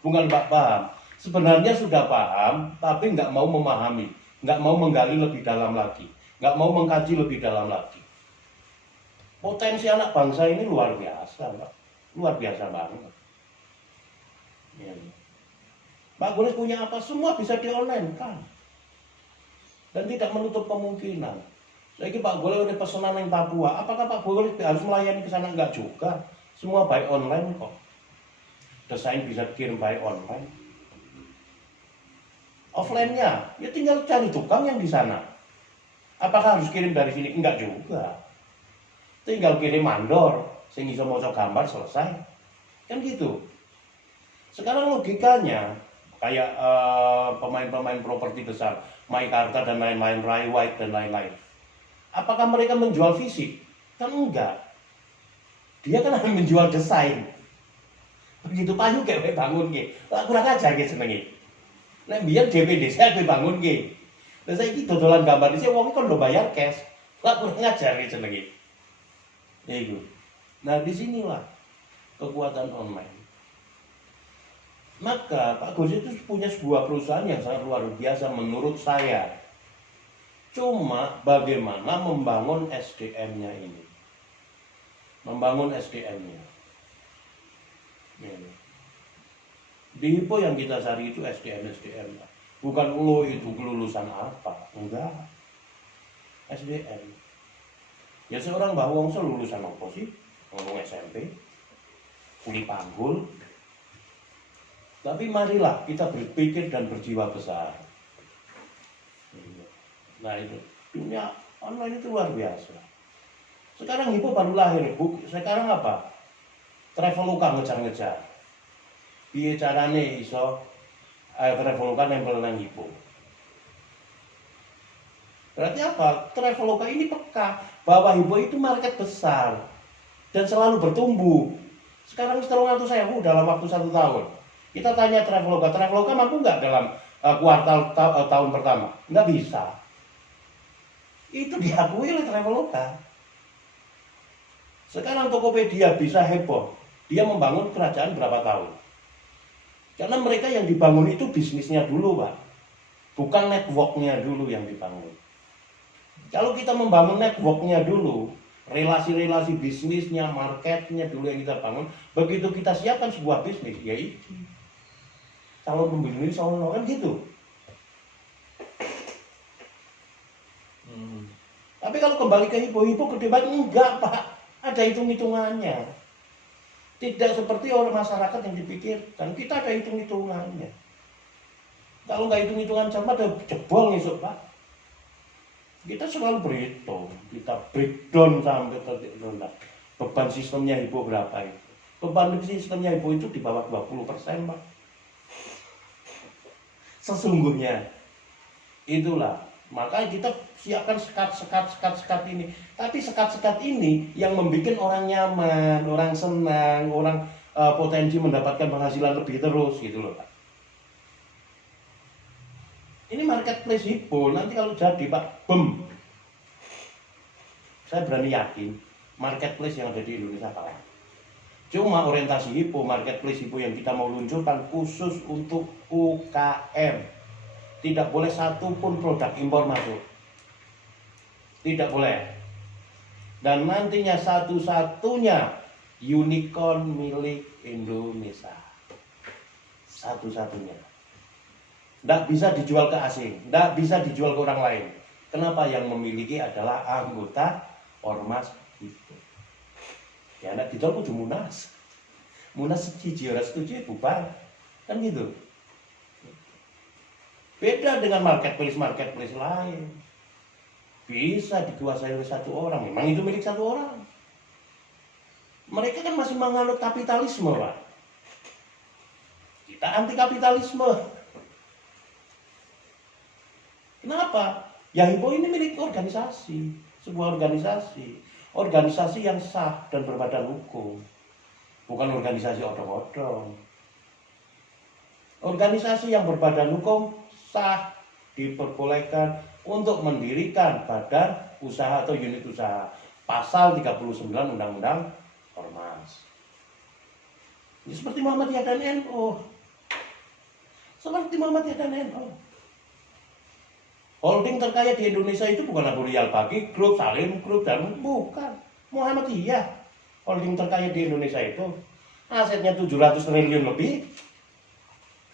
Bukan nggak paham. Sebenarnya sudah paham, tapi nggak mau memahami, nggak mau menggali lebih dalam lagi, nggak mau mengkaji lebih dalam lagi. Potensi anak bangsa ini luar biasa, Pak. Luar biasa banget. Ya. Pak Golis punya apa? Semua bisa di-online kan. Dan tidak menutup kemungkinan. Lagi Pak Golis udah pesanan yang Papua. Apakah Pak Golis harus melayani ke sana? Enggak juga. Semua by online kok. Desain bisa dikirim by online. Offline-nya, ya tinggal cari tukang yang di sana. Apakah harus kirim dari sini? Enggak juga. Tinggal kirim mandor, sing iso maca gambar selesai. Kan gitu. Sekarang logikanya kayak pemain-pemain properti besar, Meikarta dan lain-lain, Ray White dan lain-lain. Apakah mereka menjual fisik? Kan enggak. Dia kan hanya menjual desain. Begitu payu kayak bangun ke, lah kurang ajar ke senengi. Nek biar DPD saya bangun ke. Lah saiki dodolan gambar dhisik wong kon lho bayar cash. Lah kurang ajar ke senengi. Ya itu. Nah, disinilah kekuatan online. Maka Pak Golis itu punya sebuah perusahaan yang sangat luar biasa menurut saya. Cuma bagaimana membangun SDM-nya ini. Membangun SDM-nya. Di Hippo yang kita cari itu SDM. Bukan lo itu kelulusan apa. Enggak. SDM. Ya seorang Mbah Wongso lulusan apa sih? Ngomong SMP. Kuli panggul. Tapi marilah kita berpikir dan berjiwa besar. Nah itu, dunia online itu luar biasa. Sekarang Hippo baru lahir, Bu. Sekarang apa? Traveloka ngejar-ngejar. Piye carane iso Traveloka nempel nang Hippo. Berarti apa? Traveloka ini peka bahwa Hippo itu market besar dan selalu bertumbuh. Sekarang 300.000 dalam waktu 1 tahun. Kita tanya Traveloka mampu nggak dalam kuartal tahun pertama? Nggak bisa. Itu diakui oleh Traveloka. Sekarang Tokopedia bisa heboh. Dia membangun kerajaan berapa tahun? Karena mereka yang dibangun itu bisnisnya dulu, Pak. Bukan networknya dulu yang dibangun. Kalau kita membangun networknya dulu, relasi-relasi bisnisnya, marketnya dulu yang kita bangun, begitu kita siapkan sebuah bisnis, ya itu. Calon pembeli sono kan gitu. Tapi kalau kembali ke Hippo gede banget, enggak Pak. Ada hitung-hitungannya. Tidak seperti orang masyarakat yang dipikirkan. Kita ada hitung-hitungannya. Kalau nggak hitung-hitungan cermat, ada jebol besok Pak. Kita selalu berhitung. Kita breakdown sampai titik nol. Beban sistemnya Hippo berapa itu? Beban sistemnya Hippo itu di bawah 20% Pak. Sesungguhnya. Itulah. Maka kita siapkan sekat ini. Tapi sekat-sekat ini yang membuat orang nyaman, orang senang, orang potensi mendapatkan penghasilan lebih terus gitu loh Pak. Ini marketplace Hippo, nanti kalau jadi Pak, boom. Saya berani yakin marketplace yang ada di Indonesia Pak. Cuma orientasi Hippo, marketplace Hippo yang kita mau luncurkan khusus untuk UKM. Tidak boleh satupun produk impor masuk. Tidak boleh. Dan nantinya satu-satunya unicorn milik Indonesia. Satu-satunya. Tidak bisa dijual ke asing. Tidak bisa dijual ke orang lain. Kenapa? Yang memiliki adalah anggota Ormas itu. Ya anak dijual kudu Munas. Munas setuju, orang setuju bubar. Kan gitu. Beda dengan marketplace lain. Bisa dikuasai oleh satu orang. Memang itu milik satu orang. Mereka kan masih menganut kapitalisme, Pak. Kita anti kapitalisme. Kenapa? Ya Hippo ini milik organisasi. Sebuah organisasi. Organisasi yang sah dan berbadan hukum. Bukan organisasi odong-odong. Organisasi yang berbadan hukum sah diperbolehkan untuk mendirikan badan usaha atau unit usaha. Pasal 39 Undang-Undang Ormas. Ini seperti Muhammadiyah dan NU. Seperti Muhammadiyah dan NU. Holding terkaya di Indonesia itu bukan Abu Rizal Bakri Group, Salim Group, dan bukan. Muhammadiyah. Holding terkaya di Indonesia itu asetnya 700 triliun lebih.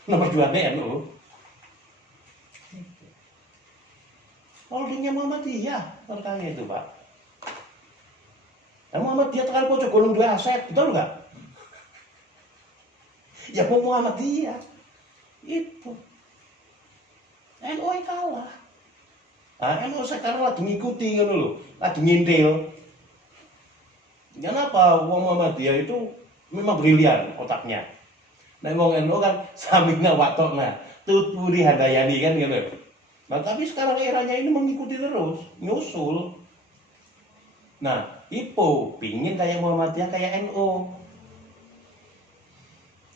Nomor 2 NU. Holdingnya Muhammadiyah terkaya itu, Pak. Nah, Muhammadiyah terkaya pojok golong 2 aset, betul nggak? Ya mau Muhammadiyah itu. NU kalah. Nah, NU sekarang lagi ngikuti ngono lho, lagi ngintil. Kenapa wong Muhammadiyah itu memang brilian otaknya. Nah, wong NU kan samina watokna, tuturi handayani kan gitu. Nah, tapi sekarang eranya ini mengikuti terus, nyusul. Nah, IPO pingin kayak Muhammadiyah kayak NU.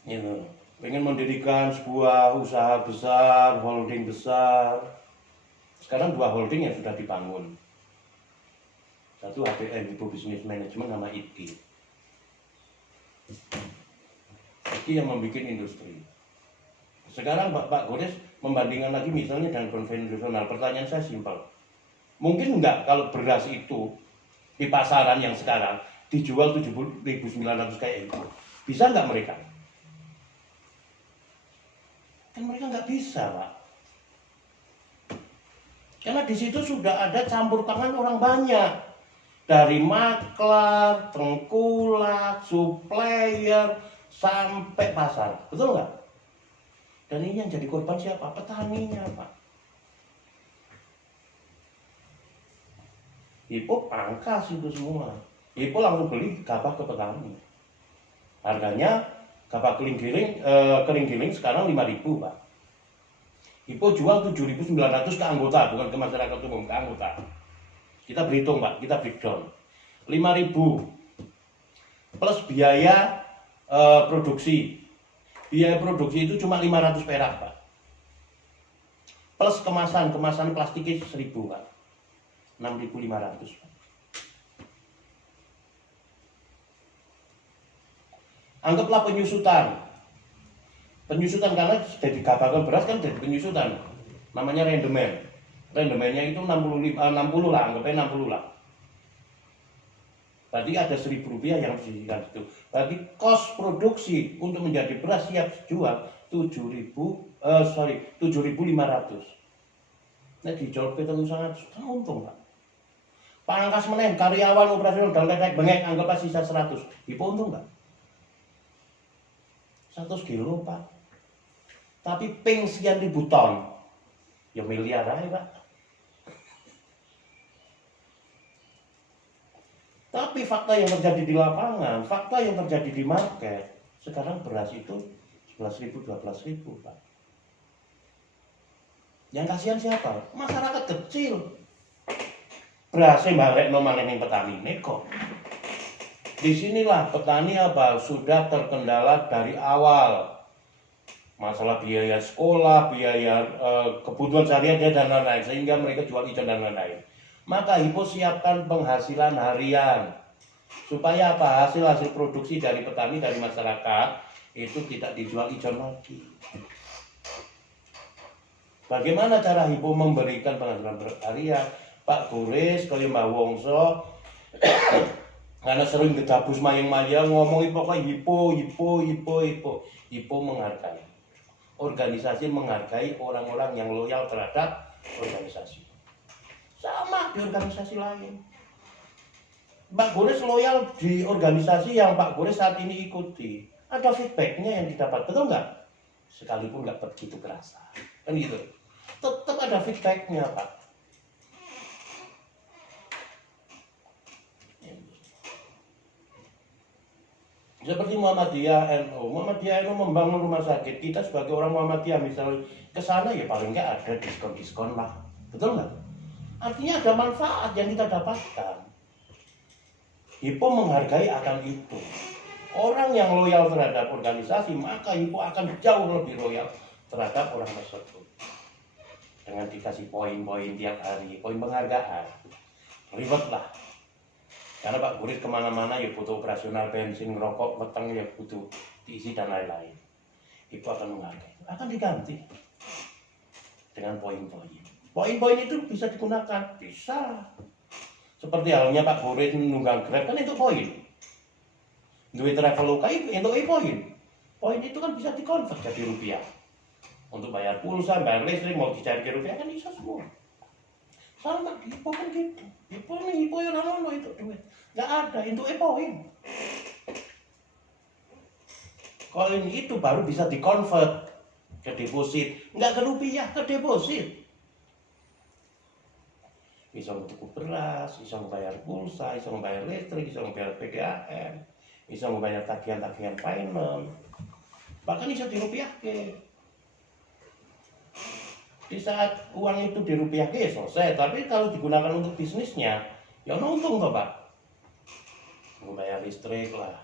Gitu. Pengen mendirikan sebuah usaha besar, holding besar. Sekarang 2 holding yang sudah dibangun. Satu HBM, Ibu Business Management, nama ITKI. ITKI yang membuat industri. Sekarang Pak Gores membandingkan lagi misalnya dengan konvensional. Pertanyaan saya simpel. Mungkin enggak kalau beras itu di pasaran yang sekarang dijual 7.900 kayak itu? Bisa enggak mereka? Kan mereka nggak bisa, Pak. Karena di situ sudah ada campur tangan orang banyak. Dari maklar, tengkulak, supplier, sampai pasar. Betul nggak? Dan ini yang jadi korban siapa? Petaninya, Pak. IPO pangkas itu semua. IPO langsung beli gabah ke petani. Harganya gabah kering giling sekarang 5.000, Pak. IPO jual 7.900 ke anggota, bukan ke masyarakat umum, ke anggota. Kita berhitung, Pak, kita breakdown. 5.000 plus biaya produksi. Biaya produksi itu cuma 500 perak, Pak. Plus kemasan plastiknya 1.000, Pak. 6.500, Pak. Anggaplah penyusutan. Penyusutan karena sudah dikatakan beras kan jadi penyusutan. Namanya rendemen. Rendemennya itu 60 lah, anggapnya 60 lah. Berarti ada Rp1.000 yang harus disisihkan itu. Berarti kos produksi untuk menjadi beras siap jual 7.500. Nah dijual P300 kan untung, Pak. Pangkas meneh karyawan operasional dan lain-lain bengek anggaplah sisa 100. IPO untung nggak? 100 kilo, Pak. Tapi ping sekian ribu ton. Ya miliar aja, Pak. Tapi fakta yang terjadi di lapangan, fakta yang terjadi di market, sekarang beras itu 11.000, 12.000, Pak. Yang kasihan siapa? Masyarakat kecil. Berasnya balik nomane ning petani kok. Disinilah petani sudah terkendala dari awal. Masalah biaya sekolah, biaya kebutuhan sehari-hari dan lain-lain, sehingga mereka jual ikan dan lain-lain. Maka HIPO siapkan penghasilan harian supaya hasil produksi dari petani, dari masyarakat itu tidak dijual ikan lagi. Bagaimana cara HIPO memberikan penghasilan harian? Pak Gores, kalau Mbak Wongso, karena sering gedabus mayang-mayang ngomongin pokoknya HIPO menghargai. Organisasi menghargai orang-orang yang loyal terhadap organisasi. Sama di organisasi lain. Pak Gores loyal di organisasi yang Pak Gores saat ini ikuti. Ada feedbacknya yang didapat, betul nggak? Sekalipun nggak begitu kerasa, kan gitu. Tetap ada feedbacknya, Pak. Seperti Muhammadiyah NU membangun rumah sakit. Kita sebagai orang Muhammadiyah misalnya ke sana ya paling nggak ada diskon-diskon lah, betul nggak? Artinya ada manfaat yang kita dapatkan. HIPO menghargai akan itu. Orang yang loyal terhadap organisasi, maka HIPO akan jauh lebih loyal terhadap orang tersebut. Dengan dikasih poin-poin tiap hari, poin penghargaan. Ribet lah. Karena Pak Gores kemana-mana ya butuh operasional bensin, rokok, weteng ya butuh diisi dan lain-lain. itu akan menghargai, akan diganti dengan poin-poin. Poin-poin itu bisa digunakan, bisa. Seperti halnya Pak Boris nunggang Grab kan itu poin. Duit Traveloka itu poin. Poin itu kan bisa dikonvert jadi rupiah. Untuk bayar pulsa, bayar listrik, mau dicari ke rupiah kan bisa semua. Sama di Hippo kan gitu. Hippo yang ono itu duit. Nggak ada, itu poin. Koin itu baru bisa dikonvert ke deposit, nggak ke rupiah, ke deposit. Bisa untuk beras, bisa membayar pulsa, bisa membayar listrik, bisa membayar PDAM, bisa membayar tagihan-tagihan finance, bahkan bisa dirupiahkan. Di saat uang itu dirupiahkan ya selesai, tapi kalau digunakan untuk bisnisnya, ya untung toh Pak. Membayar listrik lah,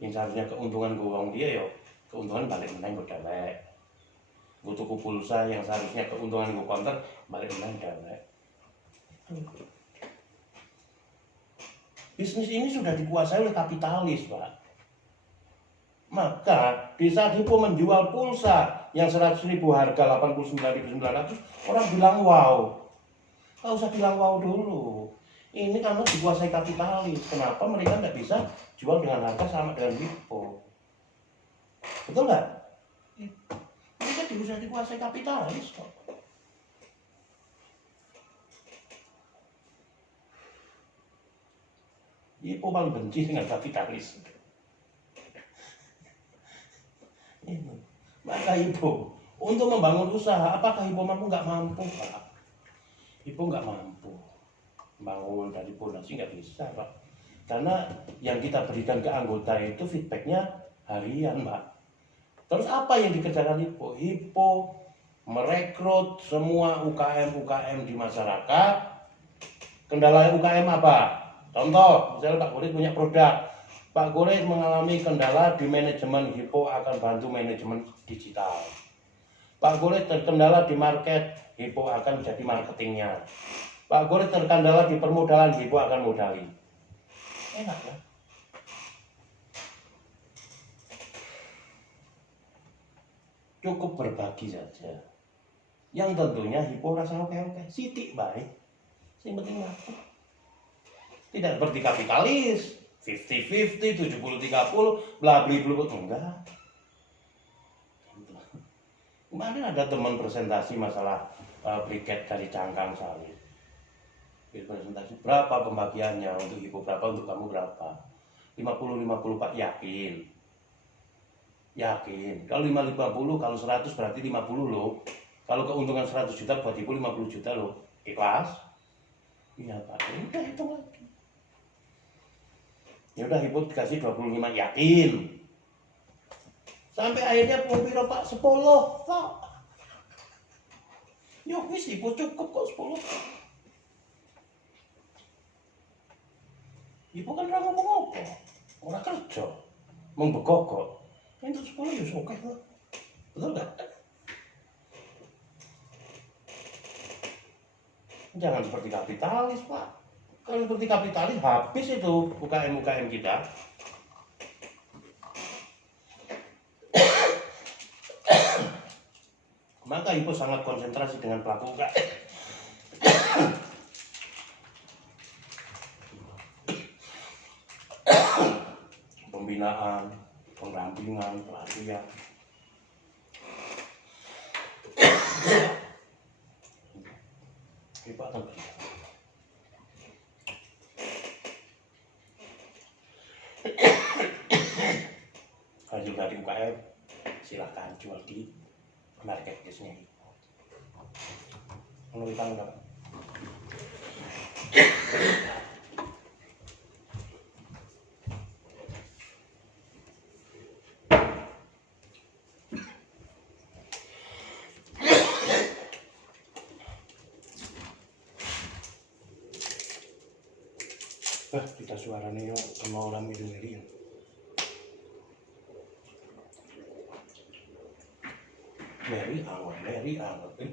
yang seharusnya keuntungan uang dia ya keuntungan balik menang gue dewek. Gue tuku pulsa yang seharusnya keuntungan gue counter balik menang dewek. Bisnis ini sudah dikuasai oleh kapitalis Pak. Maka di saat Hippo menjual pulsa yang 100.000 harga 89.900, orang bilang wow. Nggak usah bilang wow dulu. Ini karena dikuasai kapitalis. Kenapa mereka nggak bisa jual dengan harga sama dengan Hippo? Betul nggak? Mereka sudah dikuasai kapitalis kok. Hippo paling benci dengan kapitalis. Maka Hippo untuk membangun usaha, apakah Hippo mampu? Nggak mampu Pak. Hippo nggak mampu bangun dari pondasi, nggak bisa Pak. Karena yang kita berikan ke anggota itu feedbacknya harian Pak. Terus apa yang dikerjakan Hippo? Hippo merekrut semua UKM di masyarakat. Kendala UKM apa? Contoh, misalnya Pak Boris punya produk. Pak Boris mengalami kendala di manajemen, Hippo akan bantu manajemen digital. Pak Boris terkendala di market, Hippo akan jadi marketingnya. Pak Boris terkendala di permodalan, Hippo akan modali. Enak ya? Cukup berbagi saja. Yang tentunya Hippo rasa oke-oke, sitik baik. Yang penting aku. Tidak seperti kapitalis, 50-50, 70-30, bla bla bla, enggak. Kemarin ada teman presentasi masalah briket dari cangkang sawit. Presentasi berapa pembagiannya untuk Hippo berapa, untuk kamu berapa? 50-50 Pak, yakin. Kalau 50-50, kalau 100 berarti 50 loh. Kalau keuntungan 100 juta buat Hippo 50 juta loh. Ikhlas? Iya Pak, udah hitung lagi. Ya udah Hippo dikasih 25, yakin. Sampai akhirnya piro Pak 10 Pak. Yo wis Hippo cukup kok 10. Hippo kan ora ngomong apa. Ora kerja. Mung begogok. Entuk 10 ya oke kok. Betul enggak? Jangan seperti kapitalis Pak. Kalau seperti kapitalis habis itu UKM kita. Maka Hippo sangat konsentrasi dengan pelaku UKM. Pembinaan, pendampingan, pelatihan. Hippo akan berjalan. Hasil dari UKM silahkan jual di marketplace-nya Hippo. Menurut kamu enggak? Kita suaranya yuk sama orang dengerin. Mary anget.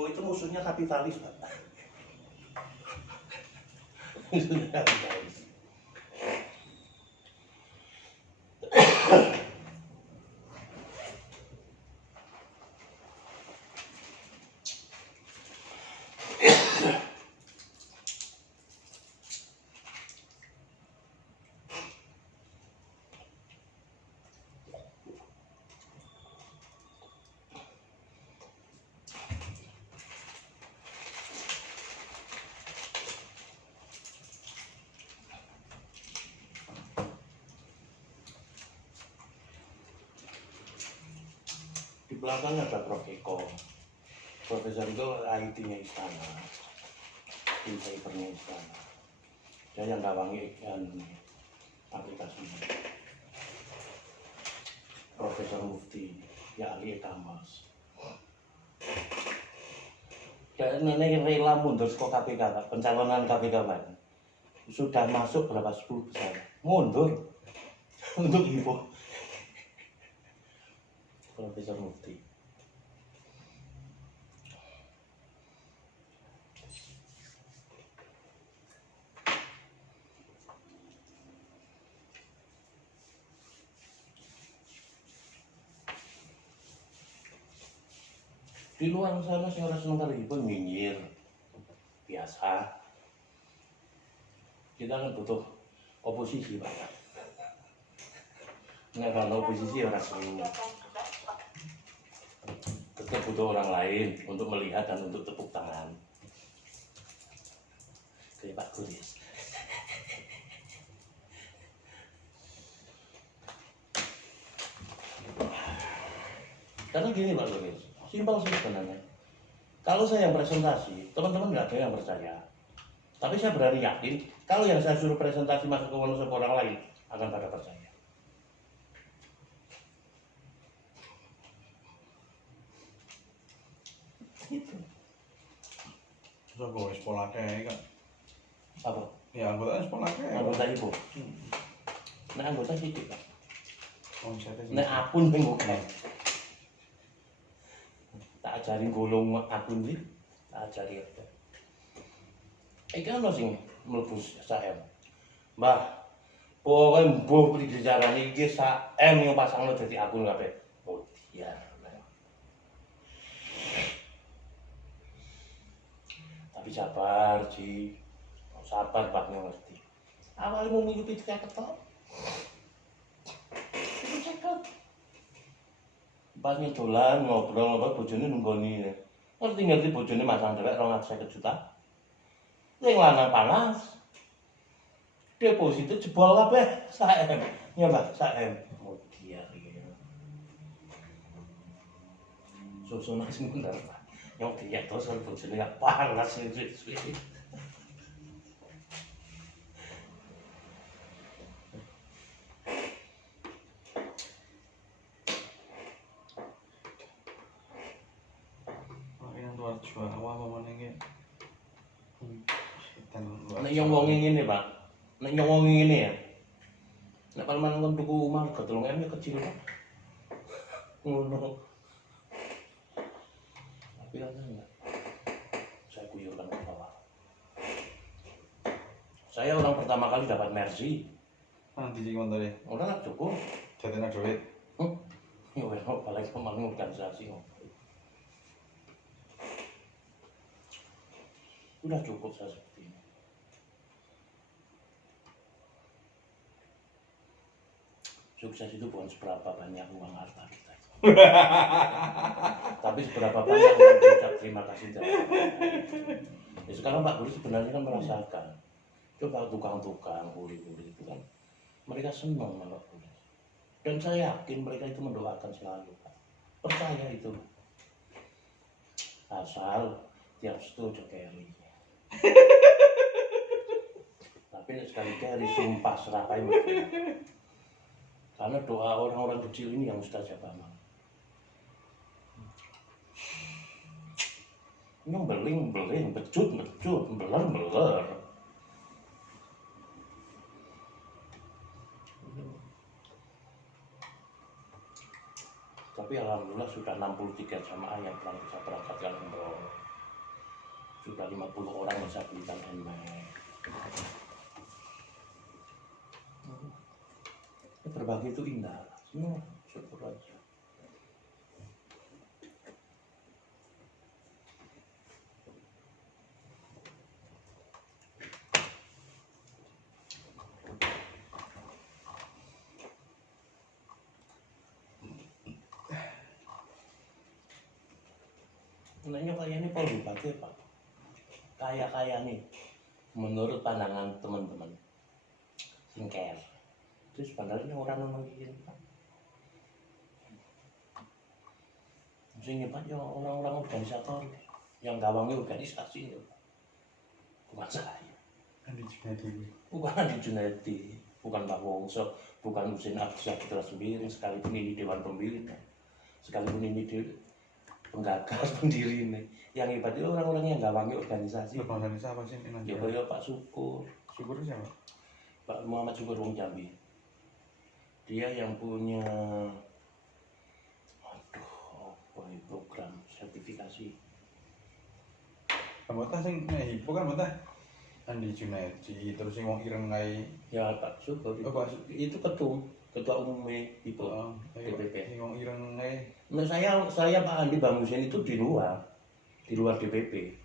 Oh itu musuhnya kapitalis Pak. Musuhnya kapitalis. Di belakang ada Prof. Eko. Profesor itu IT-nya istana, tim cybernya istana. Dia yang gawangi aplikasinya. Profesor Mufti, ya ahli e-commerce. Dan ini rela mundur ke KPK, pencalonan KPK Pak. Sudah masuk berapa 10 besar, mundur untuk info. Profesor Mufti. Di luar sana sih orang seneng kali pun nyinyir biasa. Kita kan butuh oposisi Pak. Nggak kalau oposisi orang sering. Tetap butuh orang lain untuk melihat dan untuk tepuk tangan. Kayak Pak Guris. Karena gini Pak Guris, simpel sih sebenarnya. Kalau saya yang presentasi, teman-teman nggak ada yang percaya. Tapi saya berani yakin, kalau yang saya suruh presentasi masuk ke Wonosobo orang lain, akan pada percaya. Gitu. Terus aku sekolah kayak kan? Apa? Ya anggota sekolah kayak. Anggota ibu. Nah anggota sidik Pak. Omsetnya Nah akun yang bukan. Tak ajarin golong akun sih, tak ajari apa. Kan ono sing mlebu SAM. Mbah, pokoke mbuh iki carane iki SAM yang pasangno dadi akun kabeh. Oh iya. Tapi sabar, Ci. Sabar Pak ngerti. Awalnya mau minggu itu kayak ketok. Itu cekot. Pas ngedolan ngobrol apa bojone nunggoni. Ngerti bojone masang dhewek 250 juta. Sing lanang panas. Deposito jebol kabeh SAM. Ya Mbak, SAM. Mudiar iki. Susunan sing bener Pak. Yang dia terus bojone gak panas suwi-suwi. luar Jawa apa mana ini? Nek yang wong ngene Pak. Nek yang wong ngene ya. Nek paling kon tuku omah harga 3M ya kecil Pak. Ngono. Tapi kan enggak. Saya guyurkan ke bawah. Saya orang pertama kali dapat Mercy. Nanti sih kontore. Ora cukup. Jatene duit. Ya wes balik kemana organisasi. Udah cukup saya seperti ini. Sukses itu bukan seberapa banyak uang harta kita. Tapi seberapa banyak orang berucap terima kasih dan ya, sekarang Pak Guru sebenarnya kan merasakan. Coba tukang-tukang, kuli-kuli itu kan mereka senang malah Guru. Dan saya yakin mereka itu mendoakan selalu Pak. Percaya itu. Asal tiap setuju carry. Tapi sekali kali sumpah serapai mungkin. Karena doa orang-orang kecil ini yang mustajab amal. Ini beling, becut, beler. Tapi alhamdulillah sudah 63 jamaah yang telah bisa berangkatkan umroh. sudah 50 orang bisa belikan handbag. Berbagi itu indah, semua syukur aja. Sebenarnya kayak ini Paul Bupati Pak, kaya nih menurut pandangan teman-teman singker itu sebenarnya orang memang gitu Pak. Sehingga Pak ya orang-orang organisator yang gawangnya organisasi itu bukan saya, Andi Junaidi. bukan Andi Junaidi, bukan Pak Wongso, bukan Husin Abdullah Putra Sembiring, sekalipun ini Dewan Pembina, sekalipun ini penggagas pendiri ini, yang hebat itu orang-orang yang gawangi organisasi. Organisasi apa sih ini nanti? Ya kayak Pak Syukur, Syukur siapa? Pak Muhammad Syukur Wong Jambi. Dia yang punya, aduh, apa ini program sertifikasi. Kamu tahu sing hipo kan mata Andi Junaidi terus sing wong ireng kae. Ya Pak Syukur, Oh, Pak itu ketua umumnya itu DPP. Sing wong ireng kae. Nah saya Pak Andi Bamusin itu di luar DPP,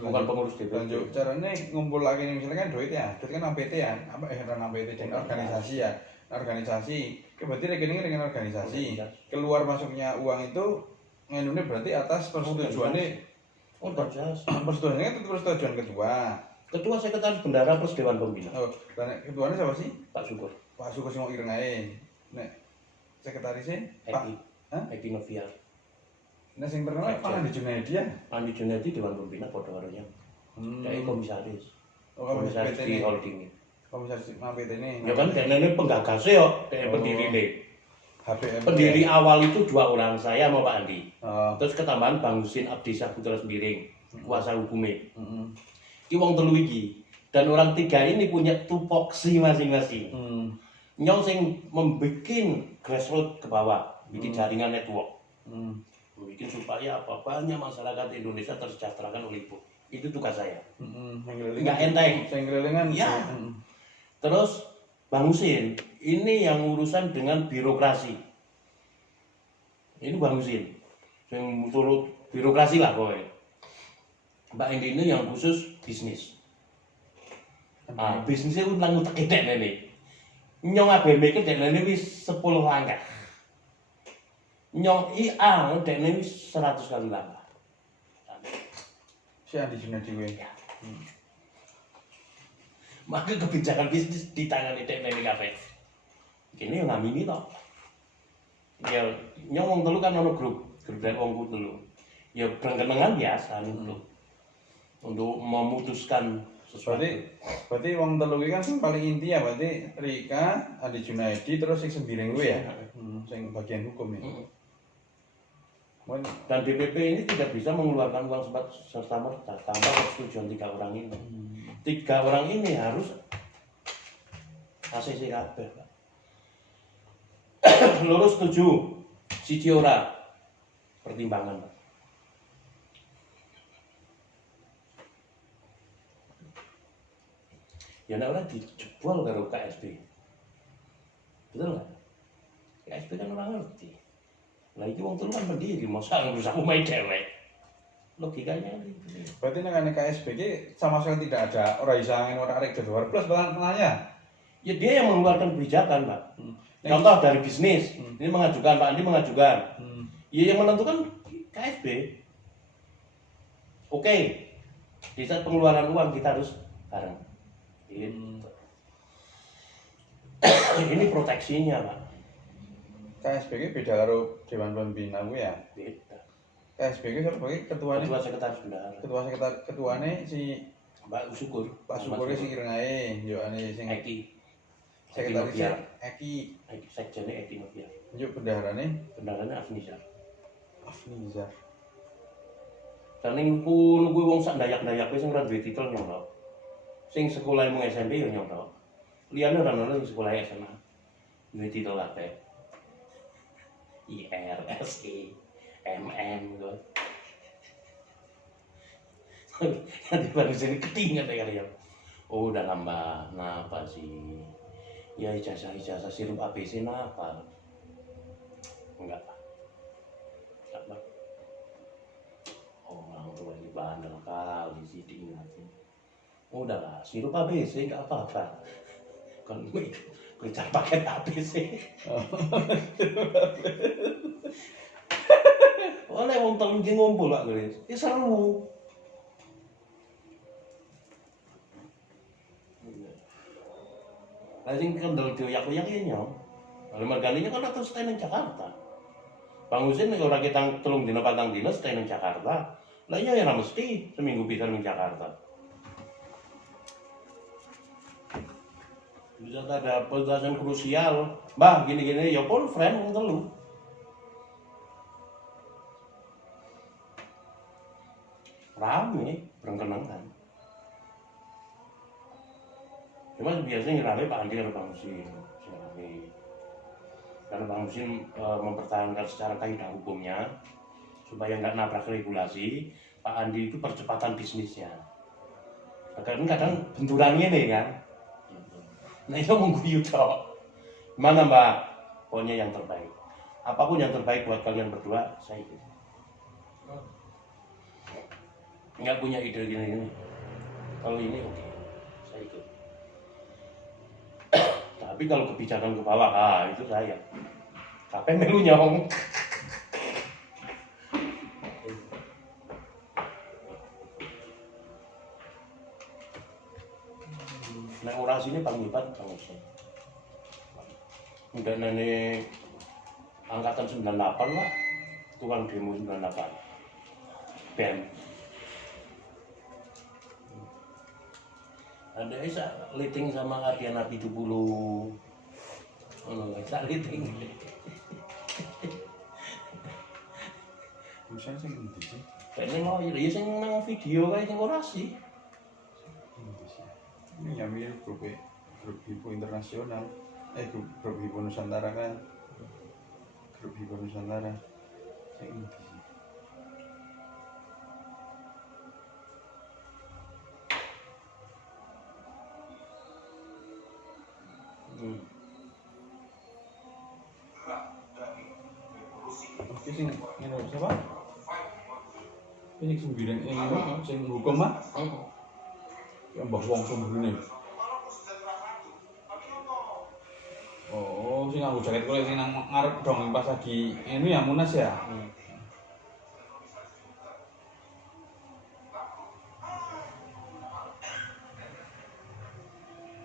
bukan pengurus DPP. Lanjut caranya ngumpul lagi nih misalnya kan duit ya, duit kan nang PT ya, apa nang PT dan organisasi ya, organisasi. Berarti rekeningnya dengan organisasi. Keluar masuknya uang itu ngenune berarti atas persetujuannya. Oh, jelas. Persetujuannya itu persetujuan ketua. Ketua Sekretaris Bendara plus Dewan Pembina. Oh, dan ketuanya siapa sih? Pak Syukur. Pak Syukur sing ireng ae. Nek sekretarisnya Pak Edi Noviar. Nek sing terkenal Pak Andi Junaidi ya. Andi Junaidi Dewan Pembina padha karo yang. Dia komisaris. Oh, Komisaris PT di ini. holding. Komisaris nang PT ini. Ya kan ini penggagasnya yo, dia pendiri nih. HBM. Pendiri awal itu 2 orang, saya sama Pak Andi. Oh. Terus ketambahan Bang Husin Abdisah Putra Sembiring, kuasa hukumnya. Heeh. Iki wong telu iki. Dan orang 3 ini punya tupoksi masing-masing. Nyong sing membikin grassroots ke bawah, bikin jaringan network. Bikin supaya apa banyak masyarakat Indonesia tersejahterakan oleh itu tugas saya. Nggak enteng. Senggelengan. Ya. Terus Bang Husin, ini yang urusan dengan birokrasi. Ini Bang Husin, yang turut birokrasi lah pokoknya. Mbak Endi ini yang khusus bisnis. Ah, bisnisnya ulang utak edek nih. Nyong ABM iki dekne wis 10 langkah. Nyong IA dekne wis 100 kali langkah. Si Andi Junaidi kuwi. Ya. Maka kebijakan bisnis di tangan dekne iki kabeh. Kene yo ngamini to. Ya nyong wong telu kan ono grup dari wong telu. Ya berkenangan biasa untuk memutuskan sesuatu. Berarti wong telu iki kan sing paling inti ya berarti Rika, Andi Junaidi terus sing Sembiring kuwi ya. Sing bagian hukum ya. Dan DPP ini tidak bisa mengeluarkan uang serta merta tanpa persetujuan 3 orang ini. 3 orang ini harus ACC kabeh, Pak. Lurus setuju, siji ora pertimbangan, Pak. Ya nek ora dijebol karo KSB. Betul nggak? KSB kan orang ngerti. Lah iki wong telu kan pendiri, masa rusak umai dewek. Logikanya gitu. Berarti nek KSB iki sama sekali tidak ada ora isangin ora arek Jawa Plus penanya. Ya dia yang mengeluarkan kebijakan, Pak. Contoh dari bisnis, ini mengajukan, Pak Andi mengajukan. Ya yang menentukan KSB. Oke, di saat pengeluaran uang kita harus bareng. Gitu. Ini proteksinya, Pak. KSB iki beda karo Dewan Pembina kuwi ya. Beda. KSB iki sebagai ketuane. Ketua Sekretaris Bendara. Ketuane si Mbak Syukur. Pak Syukur sing ireng ae, yo ane sing Eki. sekretaris Eki. Sekjennya Eki Noviar. Yo bendaharane Bendaranya Afnizar. Afnizar. Dan ning kono kuwi wong sak dayak-dayak wis ora duwe titel nyong. Sing sekolah mung SMP yo nyong tok. Liyane ora ono sing sekolah SMA. Duwe titel kabeh. IR, SI, MM gitu. Nanti baru sini ketinggalan ya kalian. Oh udah nambah, napa sih? Ya ijazah sirup ABC napa? Enggak, enggak Bang. Orang tua ini bandel kali sih diingatin. Udahlah, sirup ABC enggak apa-apa. Kan gue kerja paket ABC. Oleh wong telu ki ngumpul Pak Gris. Ya seru. Lah sing kendel dioyak-oyak ya nyong. Lah merganinya kan atau stay nang Jakarta. Bang Husin nek ora kita telung dina patang dina stay nang Jakarta. Lah iya ya mesti seminggu pisan nang Jakarta. Bisa ada penjelasan krusial. Mbah gini-gini ya pun friend wong telu. Rame, berengkenangan. Cuma biasanya rame Pak Andi atau Bang Husin. Karena Bang Husin mempertahankan secara kaidah hukumnya supaya nggak nabrak regulasi. Pak Andi itu percepatan bisnisnya. Kadang-kadang benturannya nih kan. Nah itu mengguyu toh. Mana Mbak? Pokoknya yang terbaik. Apapun yang terbaik buat kalian berdua, saya ikut. Nggak punya ide gini-gini. Kalau ini oke, saya ikut. Tapi kalau kebijakan ke bawah, itu saya. Kapan melu nyong? Nah orasinya paling hebat Bang Husin. Udah nenek angkatan 98 lah, tukang demo 98. BEM. Ada bisa liting sama latihan api 70. Bisa liting. Misalnya sing endi sih? Kayaknya mau ya sing nang video kayak sing orasi. Ini yang mirip grup Hipo internasional, grup Hipo Nusantara kan, grup Hipo Nusantara, saya ini sih. Oke sing ini siapa? Ini sing bidang ini sing hukum mah? Yang mbah wong sumberine. Oh, sing nganggo jaket kulit sing nang ngarep dong pas lagi ini ya Munas ya.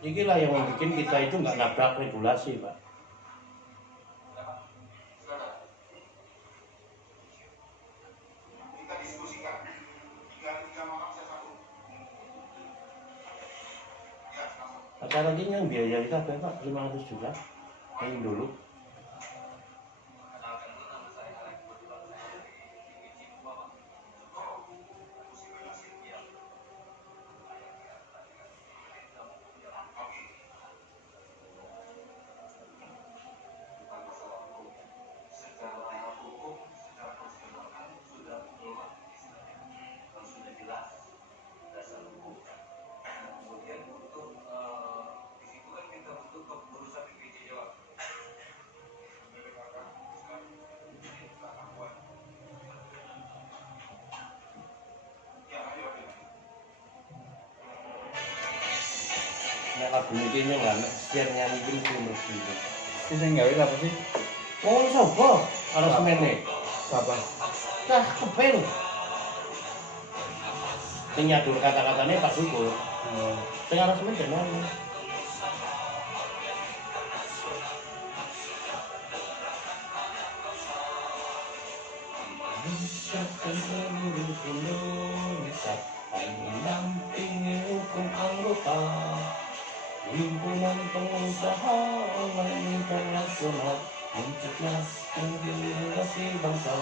Inilah yang bikin kita itu nggak nabrak regulasi, Pak. Acara ini yang biaya kita berapa? 500 juta. Yang dulu. Nah, lagu ini lah, biar nyanyi ini belum begitu. Sing sing gawe apa sih? Oh, sopo? Harus mene. Siapa? Cah kepel. Sing nyadur kata-katanya Pak Syukur. Sing harus mene nyanyi. Indonesia seluruh Indonesia mendampingi hukum anggota himpunan pengusaha online internasional mencegah generasi bangsa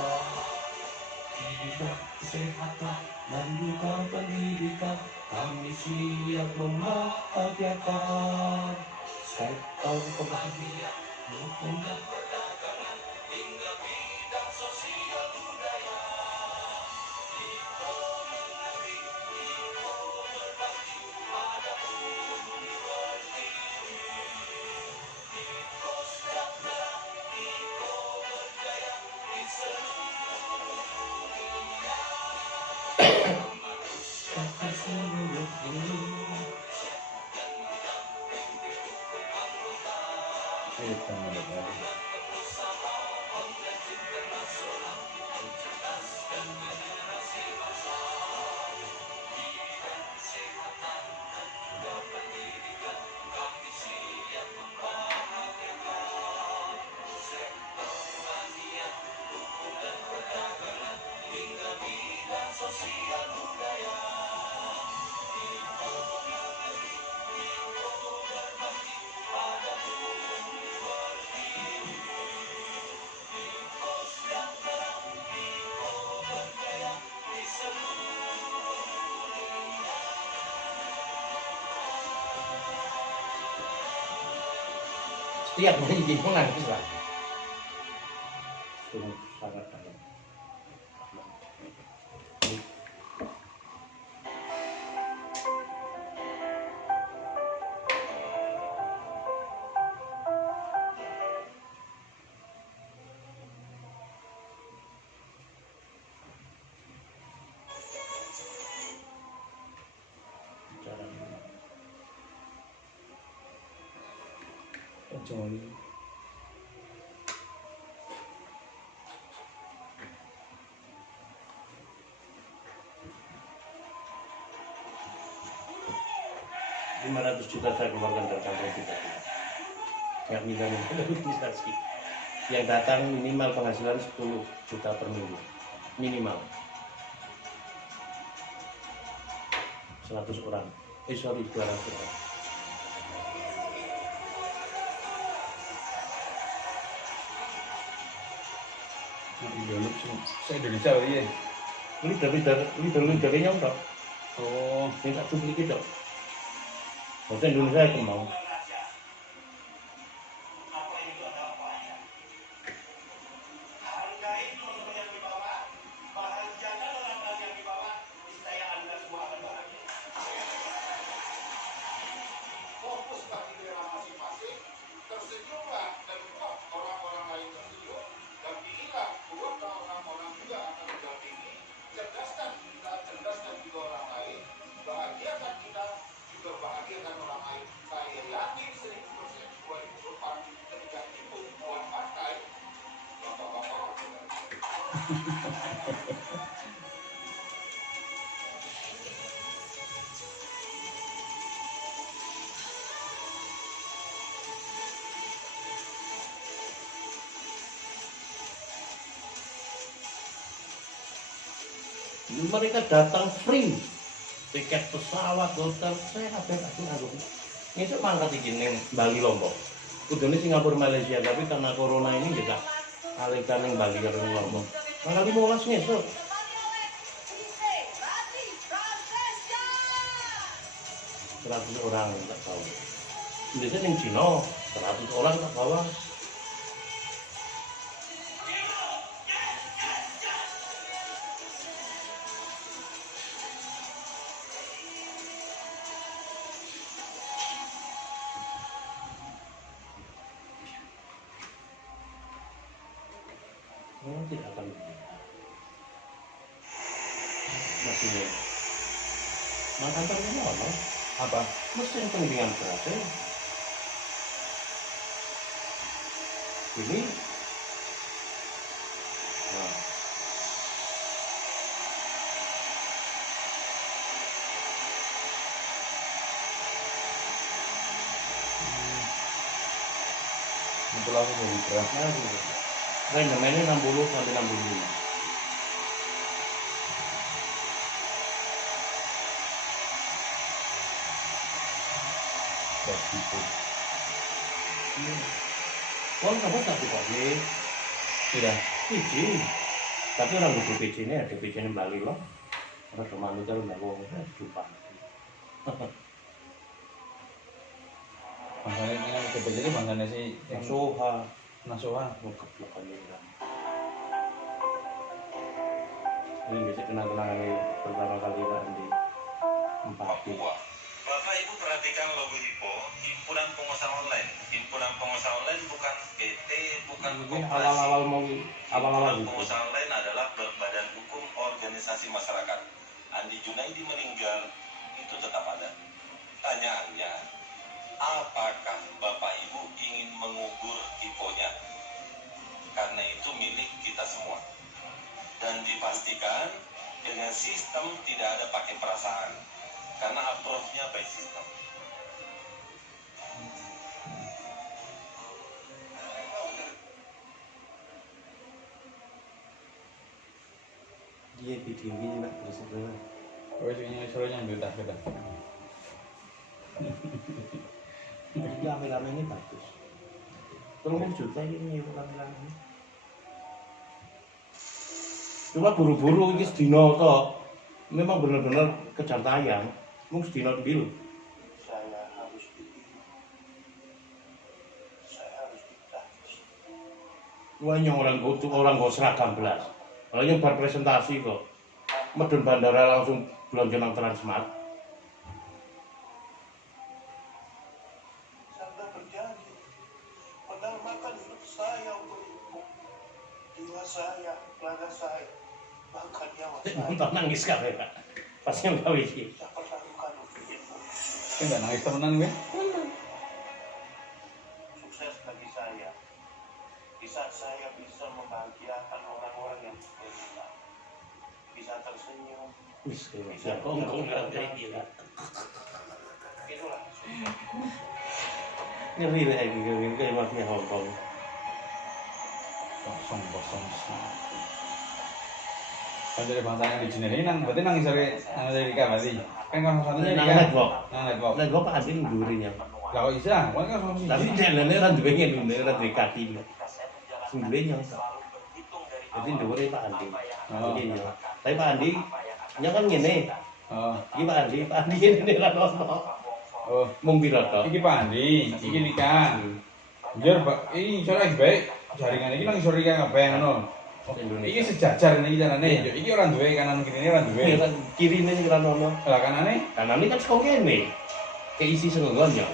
hidup kesehatan dan juga pendidikan kami siap membahagiakan sektor kebahagiaan hukum Tiap main game nangis lah. Sungguh sangat dalam. Kecuali Rp500 juta saya keluarkan dari kantong kita. Nggak minta organisasi. Yang datang minimal penghasilan 10 juta per minggu. Minimal. 100 orang. 200 orang. se-Indonesia berarti ya? Leader-leadernya enggak. Oh, Yang tak duplik itu. Bahasa Indonesia itu mau. Mereka datang free, tiket pesawat, hotel, saya kabeh aku. Ngesuk mangkat iki ning Bali Lombok. Kudune Singapura Malaysia, tapi karena corona ini kita alihkan ning Bali karo ning Lombok. Tanggal 15 ngesuk. 100 orang tak tahu. Biasanya ning Cina 100 orang tak bawa. Memang tidak akan masih makan terus apa? apa? Mesin penggilingan beras ini nah, Itu langsung dari beras. rendemennya 60 sampai 65. Beras gitu. Kalau kamu satu kali Tidak. biji, tapi orang butuh biji ini ada biji ini Bali loh. Orang kemana kalau nggak mau jumpa. Makanya ini kan jadi makanya sih yang Soha, Nasuha. mau keblokan ini kan. Ini bisa kenal-kenalan ini pertama kali kan di Empati. Bapak Ibu perhatikan logo HIPO, Himpunan Pengusaha Online. Himpunan Pengusaha Online bukan PT, bukan Ini koperasi. awal-awal Himpunan gitu. Pengusaha Online adalah berbadan hukum organisasi masyarakat. Andi Junaidi meninggal, itu tetap ada. Pertanyaannya, apakah Bapak Ibu ingin mengubur HIPO-nya? Karena itu milik kita semua. Dan dipastikan dengan sistem tidak ada pakai perasaan. Karena approach-nya by system. Dia video ini nak terus itu. Oh, ini suruhnya ambil tak kita. Ini kamera ini bagus. 30 juta ini kamera ini. Cuma buru-buru ini sedino toh. Memang benar-benar kejar tayang. Mung sedino bil. Saya harus Wah nyong orang go seragam belas. Kalau yang bar presentasi kok, medun bandara langsung belanja nang Transmart. Saya berjanji mendarmakan hidup saya untuk ibu. Jiwa saya, raga saya, bahkan nyawa saya. Nonton nangis kabeh Pak. Pas yang gawe iki. Saya perlakukan untuk ibu. Enggak nangis temenan gue. Sukses bagi saya. Di saat saya bisa membahagiakan orang-orang yang menderita. Bisa tersenyum. Wis ya kongkong kayak gila. Itulah sukses. Ngeri lagi kayak mafia Hongkong. 001. Kan dari bangsa yang di Jeneri nang, berarti nang isore nang Amerika berarti. Kan 01-nya Nang Rika. network. Nang network. Lah gua Pak Andi ndurinya. Lah kok isa? Kan kan Tapi jalannya ora duwe ngene, ora duwe kaki. Sumbernya jadi ndure Pak Andi. Oh. Ini ya. Tapi Pak Andi nya kan ngene. Oh. Iki Pak Andi ini ora ono. Oh. Mung pira to? Iki Pak Andi, iki Rika. Jur, Pak, iki iso lagi baik. Jaringan iki nang isor Rika kabeh ngono. Iki sejajar iki carane. Yo iki ora duwe kanan kiri ora duwe. Ini kan kirine sing ora ono. Lah kanane? Kanane kan saka kene. Keisi senggon ya.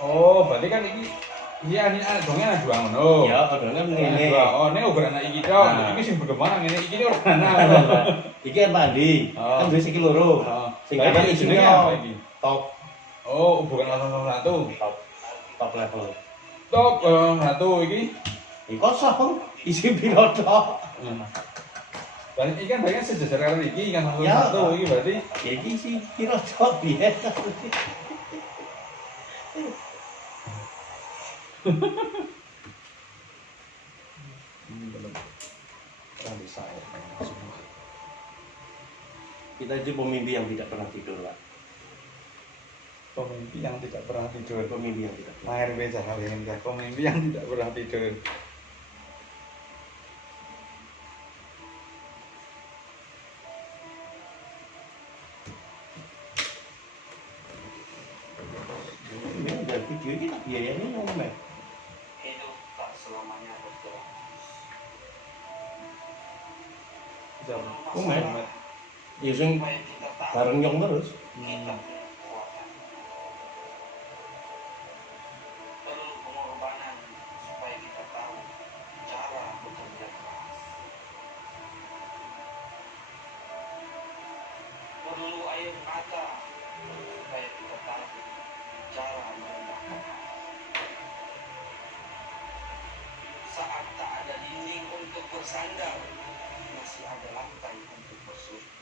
Oh, berarti kan iki iya ini dongnya ada dua ngono. Ya, odone ngene. Oh, ini ukur anak iki tok. Nah. Iki sing berkembang ngene iki ora anak. Iki kan Pak Andi. Oh. Kan duwe sikil loro. Oh. Sing Berarti kanan isine isine apa iki? top Oh, bukan 001. top level. Top 1 iki. Iki kosong, isi piro tok. Dan iki kan banyak sejajar karo iki kan 001 Ya. iki berarti Ya iki isi piro tok piye. ora bisa. Kita itu pemimpi yang tidak pernah tidur, Pak. Pemimpi yang tidak pernah tidur. Pemimpi yang tidak pernah. Mahir beca kali ini kan pemimpi yang tidak pernah tidur. Ini dari video ini tak biayanya ngomong. Hidup tak selamanya berjalan. Ngomong. Ya sing Supaya kita tahu bareng nyong terus. kita punya kekuatan. Perlu pengorbanan supaya kita tahu cara bekerja keras. Perlu air mata supaya kita tahu cara merendahkan hati. Saat tak ada dinding untuk bersandar, masih ada lantai untuk bersuara.